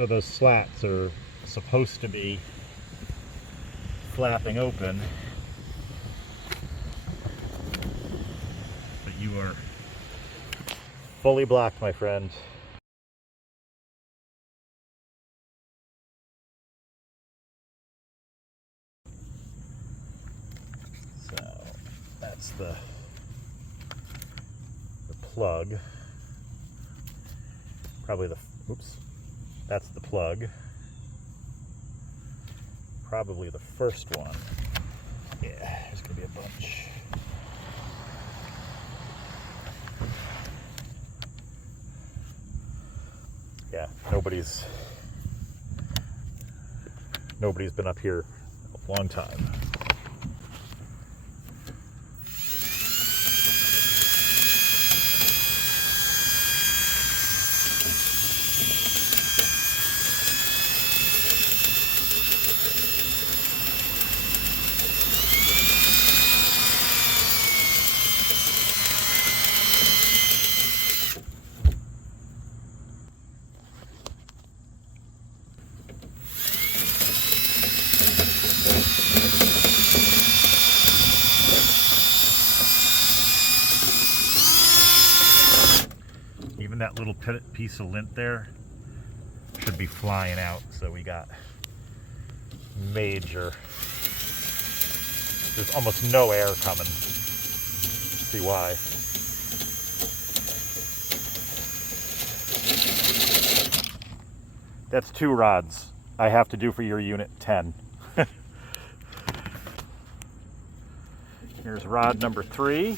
So those slats are supposed to be flapping open, but you are fully blocked, my friend. So that's the plug. Probably the, oops, that's the plug. Probably the first one. Yeah, there's gonna be a bunch. Yeah, nobody's been up here a long time. Even that little piece of lint there should be flying out, so we got major, there's almost no air coming. See why. That's 2 rods I have to do for your unit 10. Here's rod number 3.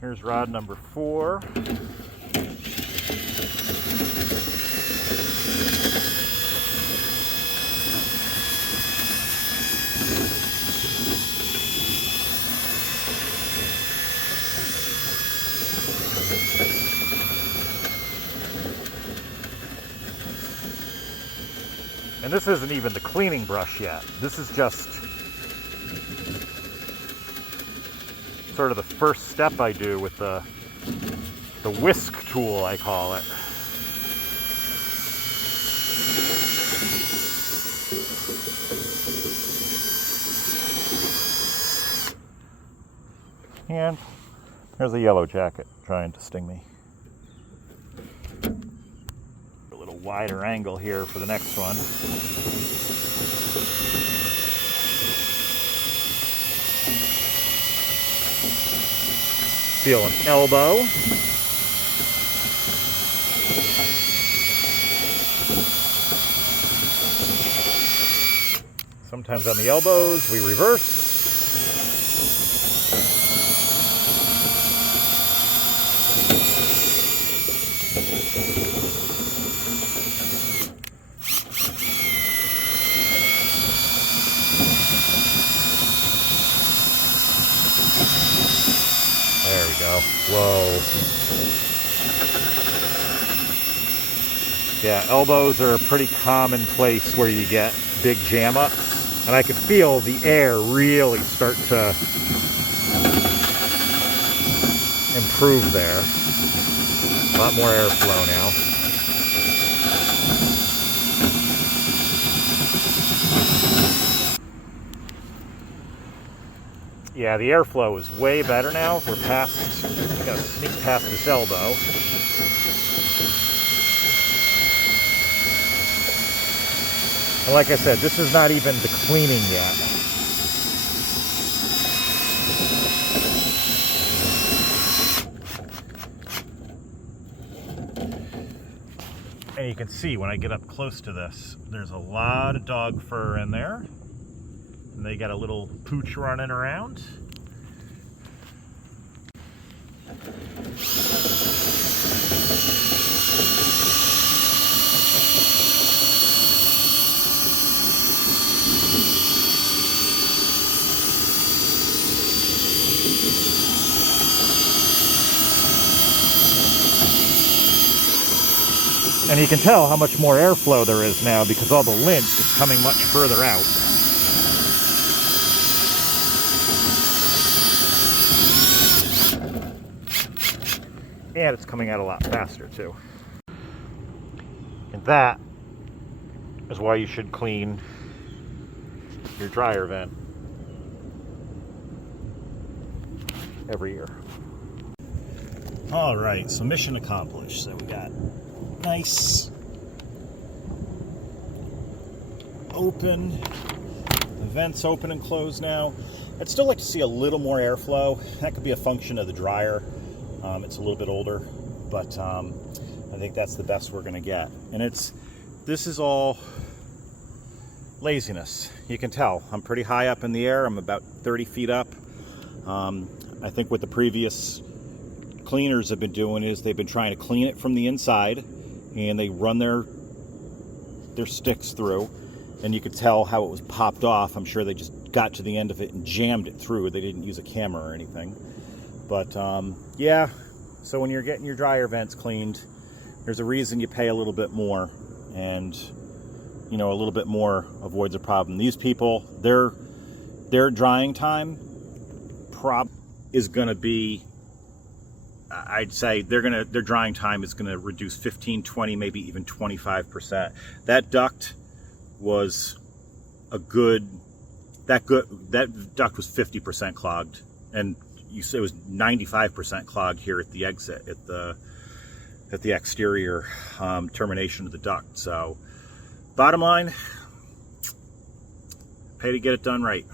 Here's rod number 4. And this isn't even the cleaning brush yet. This is just sort of the first step I do with the whisk tool, I call it. And there's a yellow jacket trying to sting me. A little wider angle here for the next one. Feel an elbow. Sometimes on the elbows we reverse. There we go. Whoa. Yeah, elbows are a pretty common place where you get big jam ups. And I could feel the air really start to improve there. A lot more airflow now. Yeah, the airflow is way better now. We're past, we gotta sneak past this elbow. And like I said, this is not even the cleaning yet. And you can see when I get up close to this, there's a lot of dog fur in there. And they got a little pooch running around. And you can tell how much more airflow there is now because all the lint is coming much further out. And it's coming out a lot faster too. And that is why you should clean your dryer vent every year. All right, so mission accomplished. So we got nice open, the vents open and closed now. I'd still like to see a little more airflow. That could be a function of the dryer. It's a little bit older, but I think that's the best we're gonna get. And this is all laziness. You can tell I'm pretty high up in the air. I'm about 30 feet up. I think what the previous cleaners have been doing is they've been trying to clean it from the inside, and they run their sticks through, and you could tell how it was popped off. I'm sure they just got to the end of it and jammed it through. They didn't use a camera or anything. But yeah, so when you're getting your dryer vents cleaned, there's a reason you pay a little bit more, and you know, a little bit more avoids a problem. These people, their drying time is going to be, I'd say their drying time is going to reduce 15, 20, maybe even 25%. That duct was that duct was 50% clogged, and you say it was 95% clogged here at the exit, at the exterior termination of the duct. So bottom line, pay to get it done right.